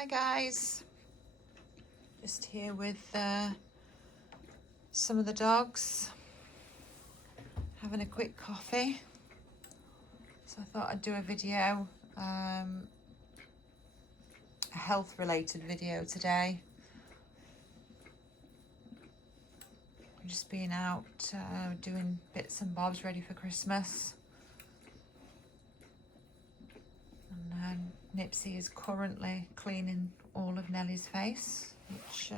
Hi guys, just here with some of the dogs, having a quick coffee. So I thought I'd do a video, a health related video today. I'm just being out doing bits and bobs ready for Christmas. And Nipsey is currently cleaning all of Nellie's face, which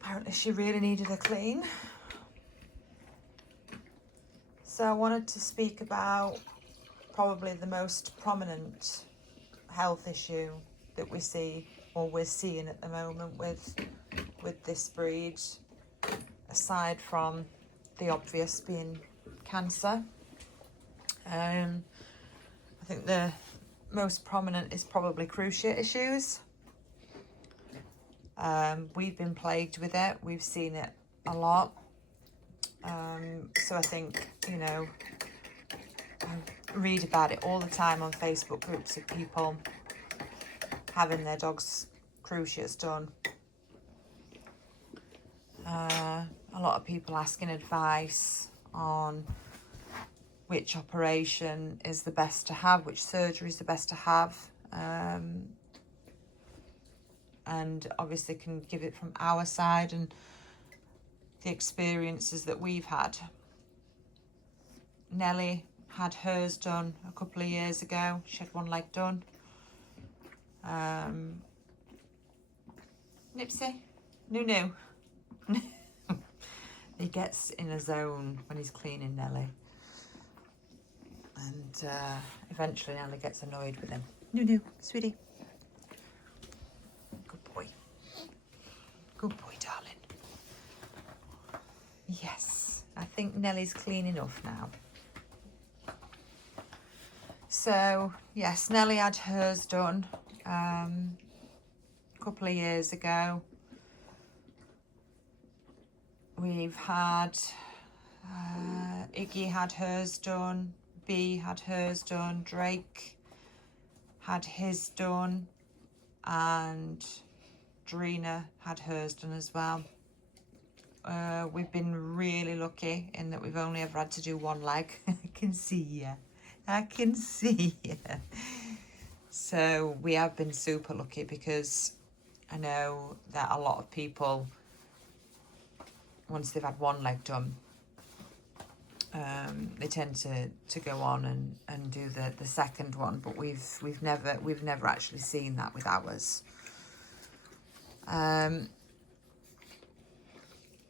apparently she really needed a clean. So I wanted to speak about probably the most prominent health issue that we see, or we're seeing at the moment with this breed, aside from the obvious being cancer. I think the most prominent is probably cruciate issues. We've been plagued with it. We've seen it a lot. So I think, you know, I read about it all the time on Facebook groups of people having their dogs' cruciates done. A lot of people asking advice on which operation is the best to have, which surgery is the best to have. And obviously can give it from our side and the experiences that we've had. Nellie had hers done a couple of years ago. She had one leg done. Nipsey, Nunu. He gets in a zone when he's cleaning Nellie. And eventually Nellie gets annoyed with him. Nunu, sweetie. Good boy. Good boy, darling. Yes, I think Nellie's clean enough now. So, yes, Nellie had hers done a couple of years ago. We've had, Iggy had hers done, B had hers done, Drake had his done, and Drina had hers done as well. We've been really lucky in that we've only ever had to do one leg. I can see you. I can see you. So we have been super lucky, because I know that a lot of people, once they've had one leg done, they tend to go on and do the second one, but we've never actually seen that with ours.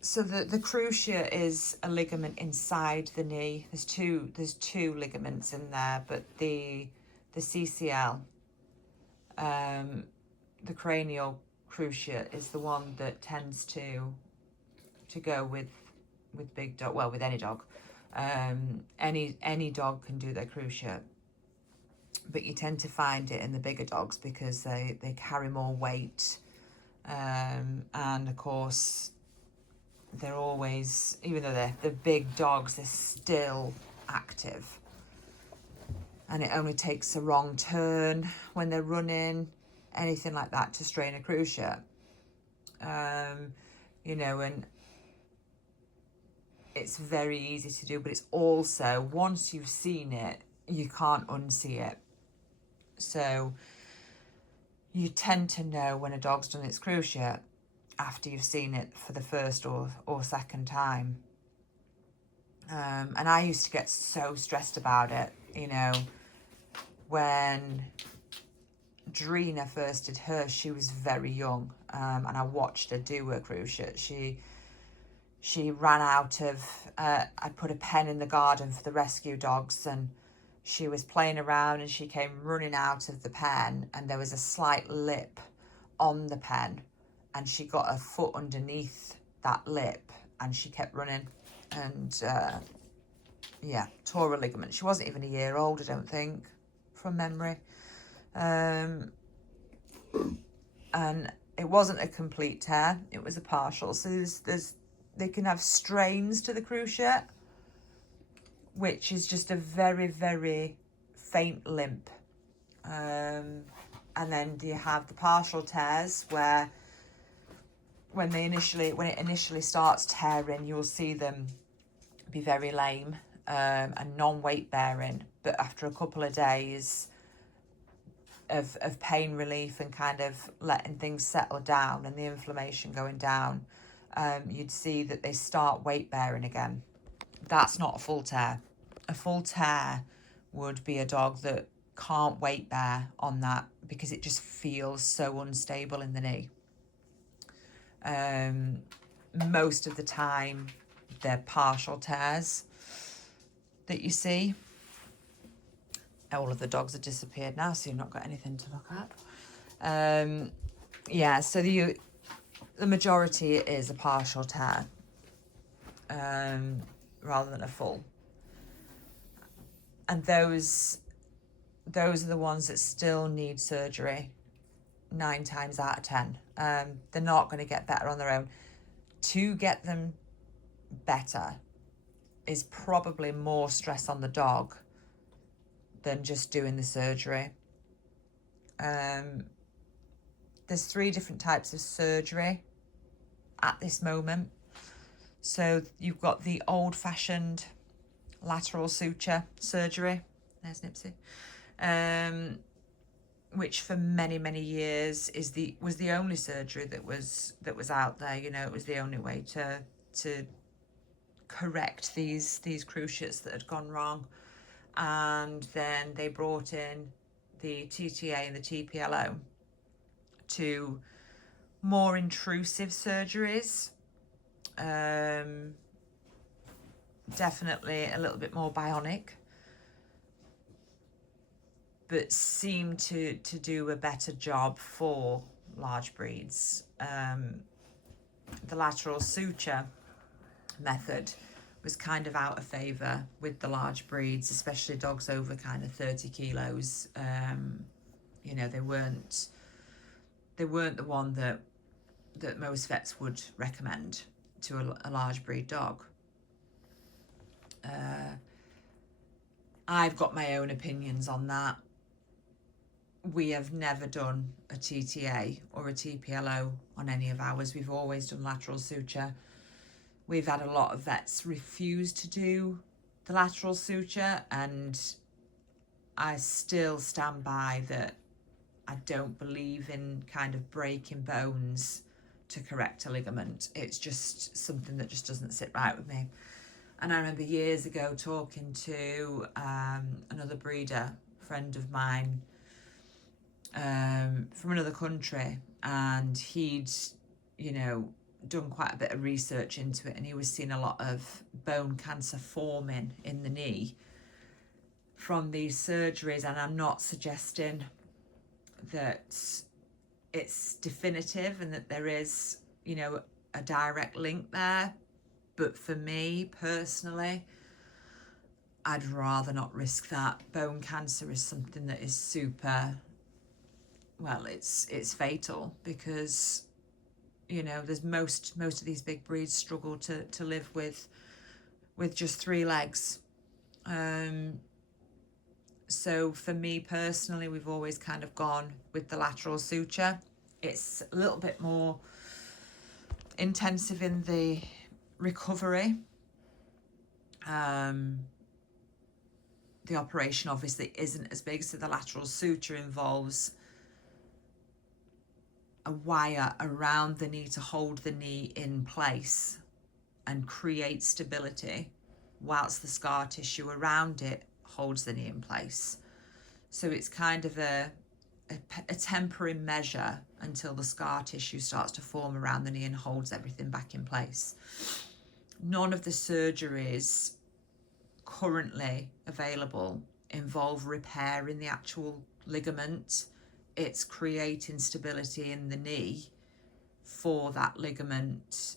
So the cruciate is a ligament inside the knee. There's two ligaments in there, but the CCL, the cranial cruciate, is the one that tends to go with big dog. Well, with any dog. Any dog can do their cruciate, but you tend to find it in the bigger dogs because they carry more weight, and of course they're always, even though they're big dogs, they're still active, and it only takes a wrong turn when they're running, anything like that, to strain a cruciate. You know, and it's very easy to do, but it's also, once you've seen it, you can't unsee it. So you tend to know when a dog's done its cruciate after you've seen it for the first or second time. And I used to get so stressed about it, you know, when Drina first did hers. She was very young, and I watched her do her cruciate. She ran out of, I put a pen in the garden for the rescue dogs, and she was playing around, and she came running out of the pen, and there was a slight lip on the pen, and she got her foot underneath that lip, and she kept running, and yeah, tore a ligament. She wasn't even a year old, I don't think, from memory. And it wasn't a complete tear, it was a partial. So they can have strains to the cruciate, which is just a very, very faint limp. And then you have the partial tears where when it initially starts tearing, you'll see them be very lame and non-weight bearing, but after a couple of days of pain relief and kind of letting things settle down and the inflammation going down, you'd see that they start weight bearing again. That's not a full tear. A full tear would be a dog that can't weight bear on that because it just feels so unstable in the knee. Most of the time, they're partial tears that you see. All of the dogs have disappeared now, so you've not got anything to look at. Yeah, so the majority is a partial tear rather than a full. And those are the ones that still need surgery 9 times out of 10. They're not going to get better on their own. To get them better is probably more stress on the dog than just doing the surgery. There's 3 different types of surgery at this moment. So you've got the old-fashioned lateral suture surgery. There's Nipsey. Which for many years was the only surgery that was out there. You know, it was the only way to correct these cruciates that had gone wrong. And then they brought in the TTA and the TPLO to more intrusive surgeries. Definitely a little bit more bionic, but seem to do a better job for large breeds. The lateral suture method was kind of out of favour with the large breeds, especially dogs over kind of 30 kilos. You know, they weren't the one that most vets would recommend to a large breed dog. I've got my own opinions on that. We have never done a TTA or a TPLO on any of ours. We've always done lateral suture. We've had a lot of vets refuse to do the lateral suture, and I still stand by that. I don't believe in kind of breaking bones to correct a ligament. It's just something that just doesn't sit right with me. And I remember years ago talking to another breeder, friend of mine, from another country, and he'd, you know, done quite a bit of research into it, and he was seeing a lot of bone cancer forming in the knee from these surgeries. And I'm not suggesting that it's definitive and that there is, you know, a direct link there, but for me personally, I'd rather not risk that. Bone cancer is something that is super, well, it's fatal, because, you know, there's most of these big breeds struggle to live with just 3 legs. So for me personally, we've always kind of gone with the lateral suture. It's a little bit more intensive in the recovery. The operation obviously isn't as big, so the lateral suture involves a wire around the knee to hold the knee in place and create stability, whilst the scar tissue around it holds the knee in place. So it's kind of a temporary measure until the scar tissue starts to form around the knee and holds everything back in place. None of the surgeries currently available involve repairing the actual ligament. It's creating stability in the knee for that ligament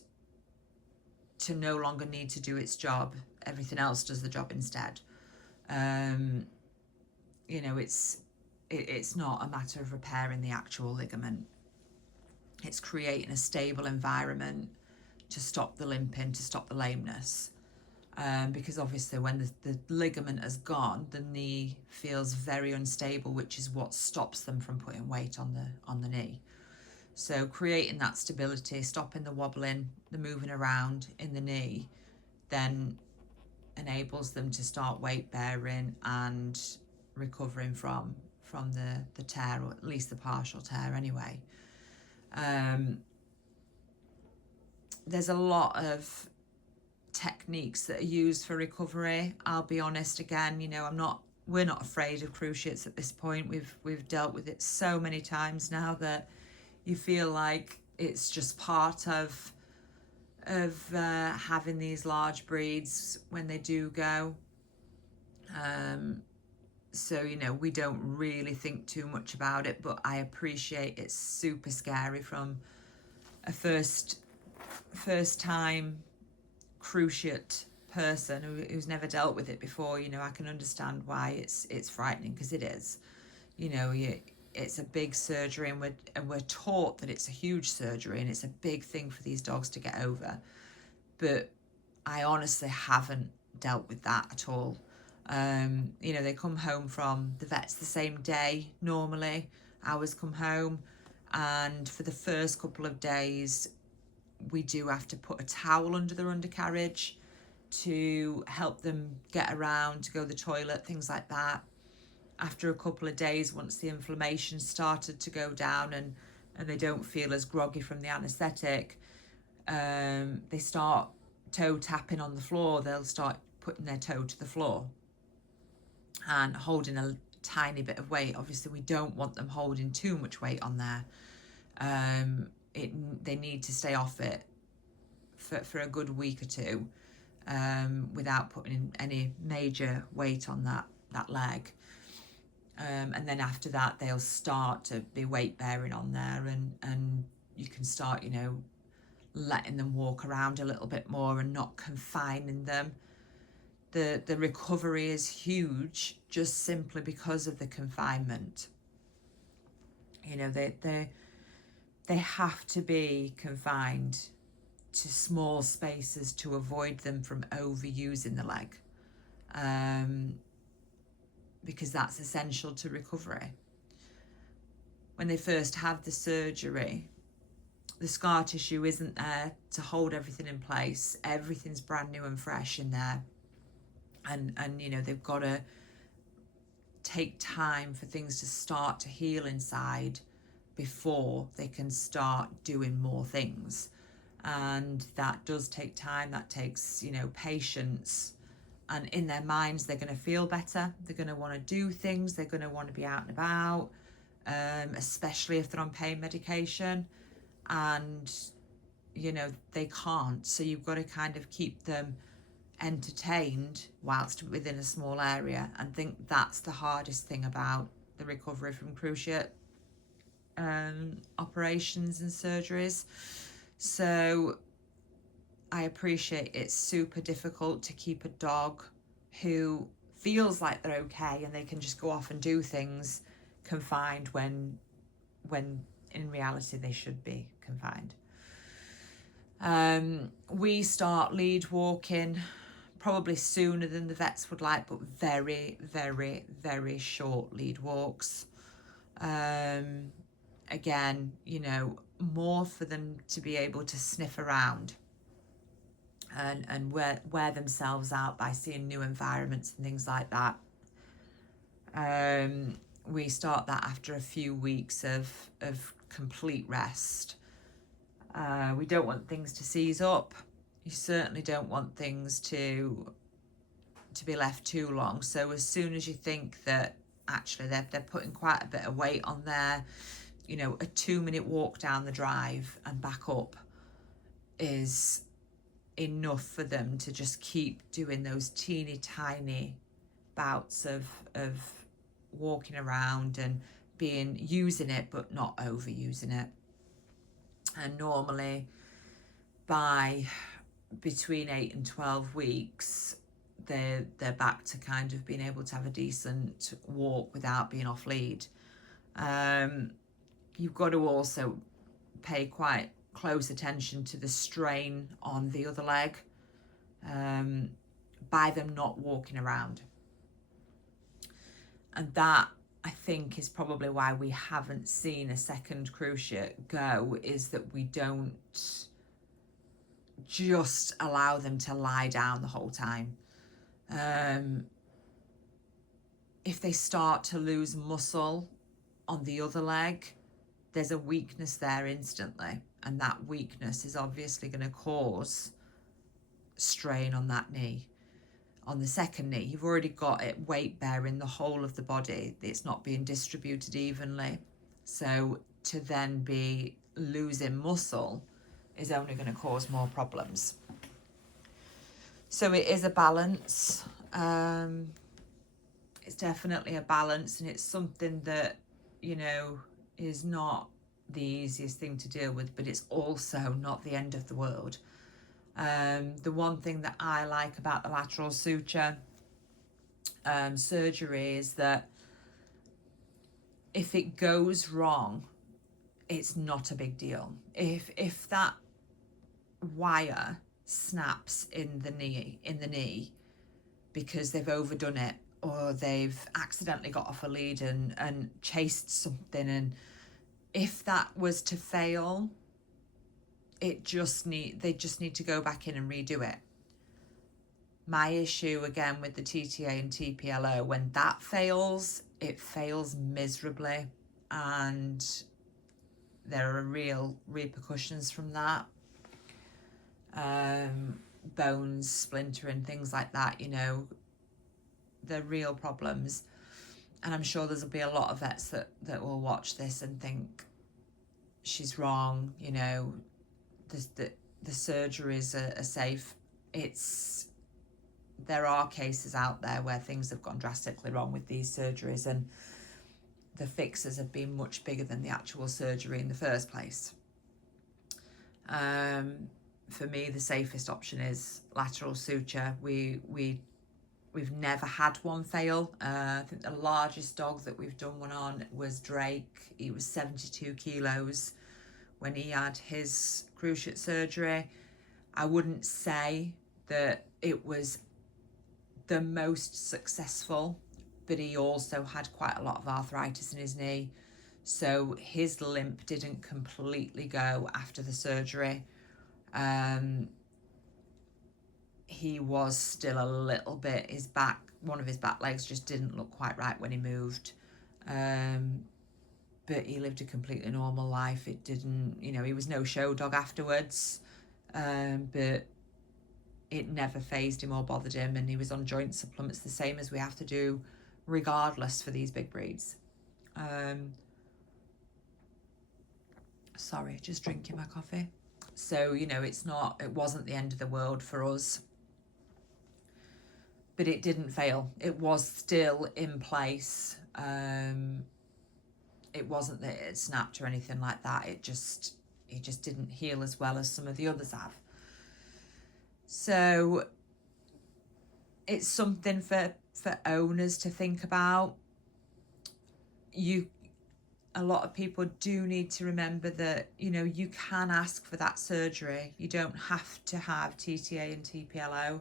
to no longer need to do its job. Everything else does the job instead. You know, it's not a matter of repairing the actual ligament. It's creating a stable environment to stop the limping, to stop the lameness. because obviously when the ligament has gone, the knee feels very unstable, which is what stops them from putting weight on the knee. So creating that stability, stopping the wobbling, the moving around in the knee, then enables them to start weight bearing and recovering from the tear, or at least the partial tear anyway. There's a lot of techniques that are used for recovery. I'll be honest, again, you know, we're not afraid of cruciates at this point. We've dealt with it so many times now that you feel like it's just part of having these large breeds when they do go. So, you know, we don't really think too much about it, but I appreciate it's super scary from a first time cruciate person who's never dealt with it before. You know, I can understand why it's frightening, because it is. You know, it's a big surgery, and we're taught that it's a huge surgery and it's a big thing for these dogs to get over. But I honestly haven't dealt with that at all. You know, they come home from the vets the same day normally. Ours come home, and for the first couple of days we do have to put a towel under their undercarriage to help them get around, to go to the toilet, things like that. After a couple of days, once the inflammation started to go down and they don't feel as groggy from the anaesthetic, they start toe tapping on the floor. They'll start putting their toe to the floor and holding a tiny bit of weight. Obviously, we don't want them holding too much weight on there. They need to stay off it for a good week or two without putting in any major weight on that leg. And then after that, they'll start to be weight bearing on there, and you can start, you know, letting them walk around a little bit more and not confining them. The recovery is huge just simply because of the confinement. You know, they have to be confined to small spaces to avoid them from overusing the leg, because that's essential to recovery. When they first have the surgery, the scar tissue isn't there to hold everything in place. Everything's brand new and fresh in there. And you know, they've got to take time for things to start to heal inside before they can start doing more things. And that does take time. That takes, you know, patience. And in their minds, they're going to feel better. They're going to want to do things. They're going to want to be out and about, especially if they're on pain medication. And, you know, they can't. So you've got to kind of keep them entertained whilst within a small area. And I think that's the hardest thing about the recovery from cruciate operations and surgeries. So I appreciate it's super difficult to keep a dog who feels like they're okay and they can just go off and do things confined when in reality they should be confined. We start lead walking probably sooner than the vets would like, but very, very, very short lead walks. Again, you know, more for them to be able to sniff around and wear themselves out by seeing new environments and things like that. We start that after a few weeks of complete rest. We don't want things to seize up. You certainly don't want things to be left too long. So as soon as you think that actually they're putting quite a bit of weight on there, you know, a 2-minute walk down the drive and back up is enough for them to just keep doing those teeny tiny bouts of walking around and using it but not overusing it. And normally by between 8 and 12 weeks they're back to kind of being able to have a decent walk without being off lead. You've got to also pay quite close attention to the strain on the other leg. by them not walking around. And that, I think, is probably why we haven't seen a second cruciate go, is that we don't just allow them to lie down the whole time. If they start to lose muscle on the other leg, there's a weakness there instantly, and that weakness is obviously going to cause strain on that knee. On the second knee, you've already got it weight bearing the whole of the body. It's not being distributed evenly. So to then be losing muscle is only going to cause more problems. So it is a balance. It's definitely a balance, and it's something that, you know, is not the easiest thing to deal with, but it's also not the end of the world. The one thing that I like about the lateral suture surgery is that if it goes wrong, it's not a big deal. If that wire snaps in the knee because they've overdone it, or they've accidentally got off a lead and chased something, and if that was to fail, they just need to go back in and redo it. My issue again with the TTA and TPLO, when that fails, it fails miserably, and there are real repercussions from that. Bones splintering, things like that, you know, they're real problems. And I'm sure there'll be a lot of vets that will watch this and think she's wrong, you know, the surgeries are safe. There are cases out there where things have gone drastically wrong with these surgeries, and the fixes have been much bigger than the actual surgery in the first place. For me, the safest option is lateral suture. We've never had one fail. I think the largest dog that we've done one on was Drake. He was 72 kilos when he had his cruciate surgery. I wouldn't say that it was the most successful, but he also had quite a lot of arthritis in his knee. So his limp didn't completely go after the surgery. He was still a little bit, one of his back legs just didn't look quite right when he moved. But he lived a completely normal life. It didn't, you know, he was no show dog afterwards, but it never fazed him or bothered him, and he was on joint supplements the same as we have to do regardless for these big breeds. Sorry, just drinking my coffee. So, you know, it wasn't the end of the world for us, but it didn't fail. It was still in place. It wasn't that it snapped or anything like that. It just didn't heal as well as some of the others have. So it's something for owners to think about. A lot of people do need to remember that, you know, you can ask for that surgery. You don't have to have TTA and TPLO.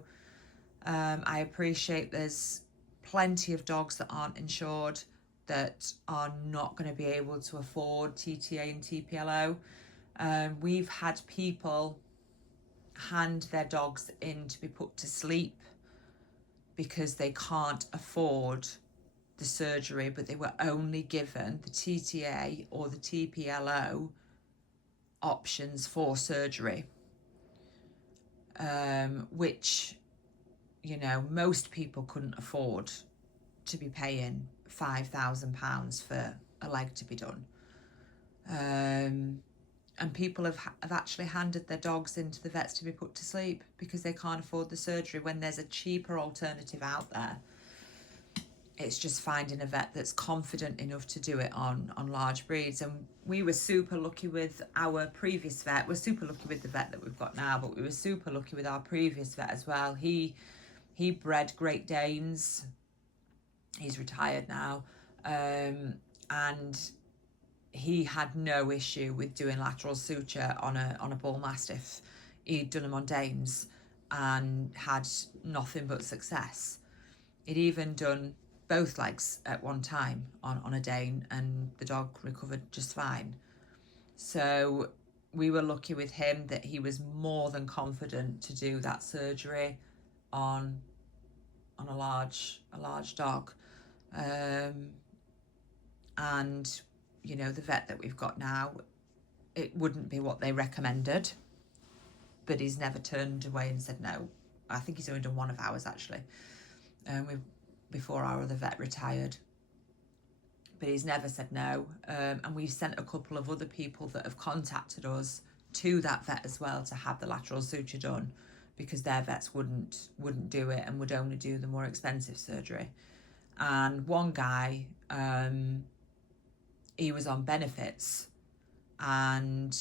I appreciate there's plenty of dogs that aren't insured that are not going to be able to afford TTA and TPLO. We've had people hand their dogs in to be put to sleep because they can't afford the surgery, but they were only given the TTA or the TPLO options for surgery, which, you know, most people couldn't afford to be paying £5,000 for a leg to be done. And people have actually handed their dogs into the vets to be put to sleep because they can't afford the surgery when there's a cheaper alternative out there. It's just finding a vet that's confident enough to do it on large breeds. And we were super lucky with our previous vet. We're super lucky with the vet that we've got now, but we were super lucky with our previous vet as well. He bred Great Danes. He's retired now. And he had no issue with doing lateral suture on a Bullmastiff. He'd done them on Danes, and had nothing but success. He'd even done both legs at one time on a day, and the dog recovered just fine. So we were lucky with him that he was more than confident to do that surgery on a large dog. And you know, the vet that we've got now, it wouldn't be what they recommended, but he's never turned away and said no. I think he's only done one of ours actually, before our other vet retired, but he's never said no. And we've sent a couple of other people that have contacted us to that vet as well to have the lateral suture done, because their vets wouldn't do it and would only do the more expensive surgery. And one guy, he was on benefits and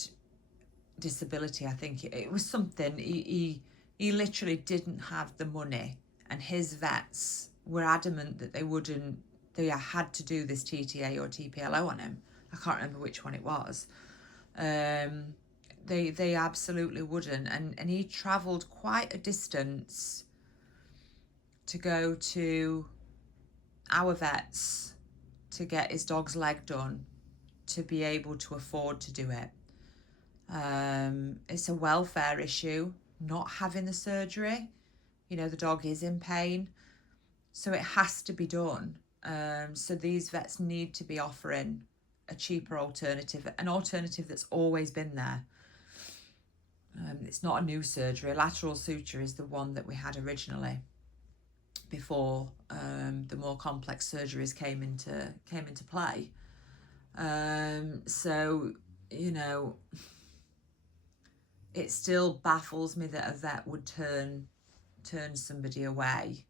disability, I think it was something. He literally didn't have the money, and his vets were adamant that they had to do this TTA or TPLO on him. I can't remember which one it was. They absolutely wouldn't, and he travelled quite a distance to go to our vets to get his dog's leg done to be able to afford to do it. It's a welfare issue not having the surgery. You know, the dog is in pain, so it has to be done. So these vets need to be offering a cheaper alternative, an alternative that's always been there. It's not a new surgery. Lateral suture is the one that we had originally before the more complex surgeries came into play. So, you know, it still baffles me that a vet would turn somebody away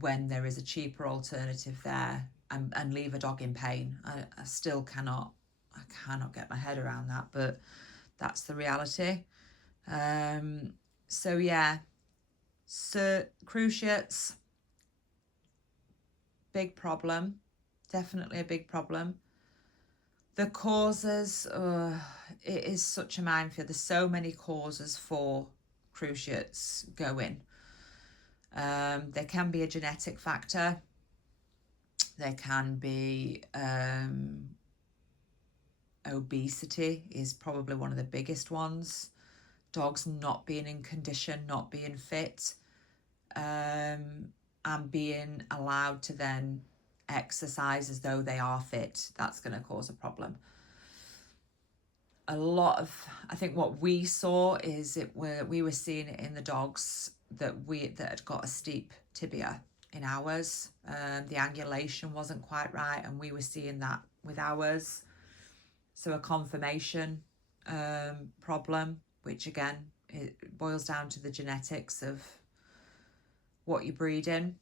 when there is a cheaper alternative there, and leave a dog in pain. I still cannot get my head around that, but that's the reality. So yeah, cruciates, big problem, definitely a big problem. The causes, it is such a minefield. There's so many causes for cruciates going. There can be a genetic factor. There can be obesity is probably one of the biggest ones. Dogs not being in condition, not being fit, and being allowed to then exercise as though they are fit. That's going to cause a problem. A lot of, I think what we saw is we were seeing it in the dogs that had got a steep tibia in ours. The angulation wasn't quite right, and we were seeing that with ours. So a conformation problem, which again, it boils down to the genetics of what you're breeding.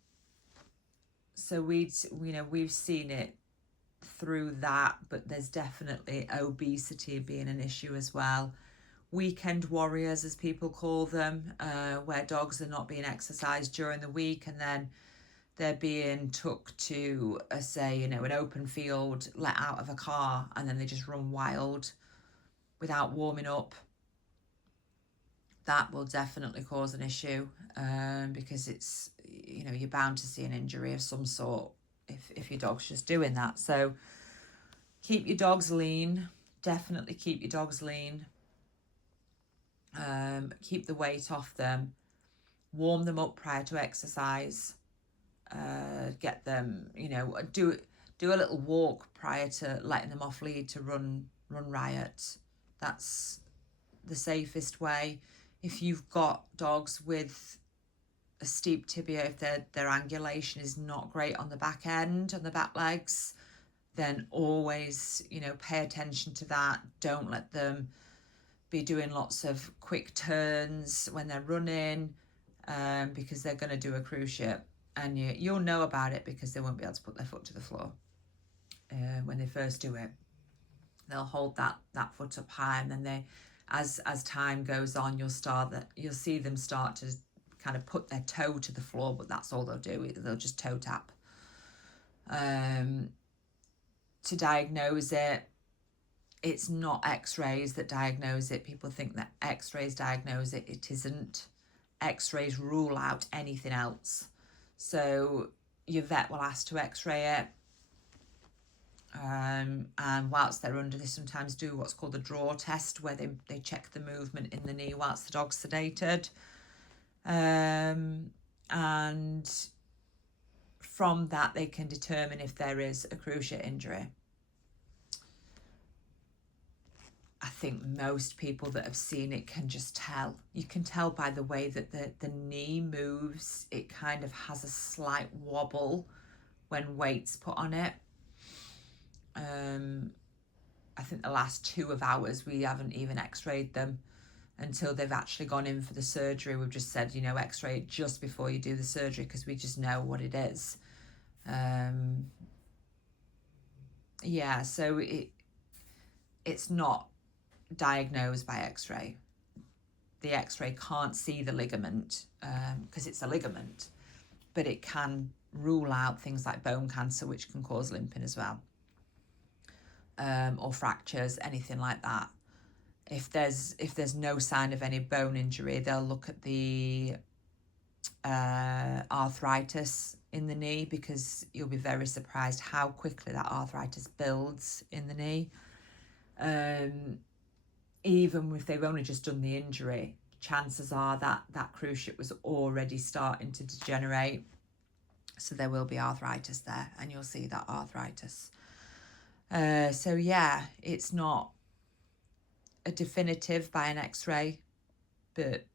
So we've seen it through that, but there's definitely obesity being an issue as well. Weekend warriors, as people call them, where dogs are not being exercised during the week, and then they're being took to, say, an open field, let out of a car, and then they just run wild without warming up. That will definitely cause an issue, because it's, you're bound to see an injury of some sort if your dog's just doing that. So keep your dogs lean. Definitely keep your dogs lean. Keep the weight off them. Warm them up prior to exercise. Get them, do a little walk prior to letting them off lead to run riot. That's the safest way. If you've got dogs with a steep tibia, if their angulation is not great on the back end, on the back legs, then always, pay attention to that. Don't let them be doing lots of quick turns when they're running, because they're going to do a cruciate, and you'll know about it because they won't be able to put their foot to the floor when they first do it. They'll hold that foot up high, and then they, as time goes on, you'll see them start to kind of put their toe to the floor, but that's all they'll do. They'll just toe tap. To diagnose it, It's not x-rays that diagnose it. People think that x-rays diagnose it. It isn't. X-rays rule out anything else. So your vet will ask to x-ray it. And whilst they're under, they sometimes do what's called the draw test, where they check the movement in the knee whilst the dog's sedated. And from that, they can determine if there is a cruciate injury. I think most people that have seen it can just tell. You can tell by the way that the knee moves. It kind of has a slight wobble when weight's put on it. I think the last 2 of ours, we haven't even x-rayed them until they've actually gone in for the surgery. We've just said, you know, x-ray it just before you do the surgery, because we just know what it is. Yeah, so it's not diagnosed by x-ray. The x-ray can't see the ligament because it's a ligament, but it can rule out things like bone cancer, which can cause limping as well, or fractures, anything like that. If there's no sign of any bone injury, they'll look at the arthritis in the knee, because you'll be very surprised how quickly that arthritis builds in the knee. Even if they've only just done the injury, chances are that cruciate was already starting to degenerate. So there will be arthritis there, and you'll see that arthritis. So yeah, it's not a definitive by an x-ray, but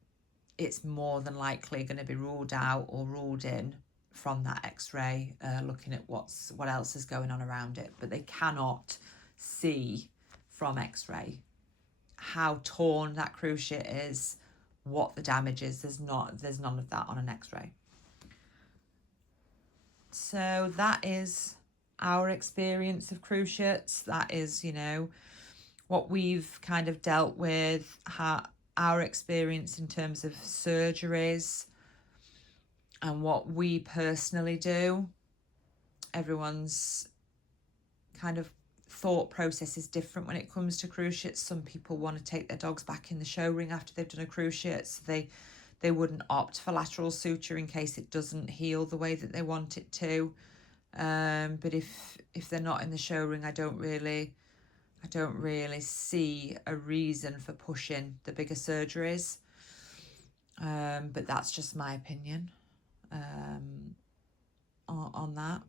it's more than likely going to be ruled out or ruled in from that x-ray, looking at what else is going on around it. But they cannot see from x-ray how torn that cruciate is, what the damage is. There's none of that on an x-ray. So that is our experience of cruciates. That is, you know, what we've kind of dealt with, our experience in terms of surgeries, and what we personally do. Everyone's kind of thought process is different when it comes to cruciates. Some people want to take their dogs back in the show ring after they've done a cruciate, so they wouldn't opt for lateral suture in case it doesn't heal the way that they want it to. But if they're not in the show ring, I don't really see a reason for pushing the bigger surgeries. But that's just my opinion on that.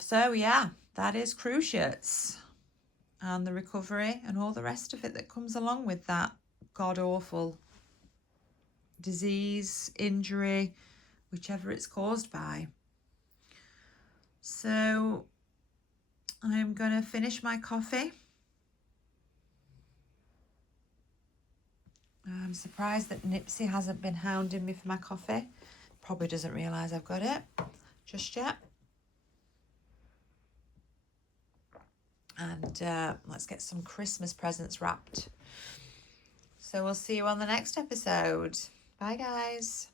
So yeah, that is cruciates and the recovery and all the rest of it that comes along with that god-awful disease, injury, whichever it's caused by. So I'm going to finish my coffee. I'm surprised that Nipsey hasn't been hounding me for my coffee. Probably doesn't realise I've got it just yet. And let's get some Christmas presents wrapped. So we'll see you on the next episode. Bye, guys.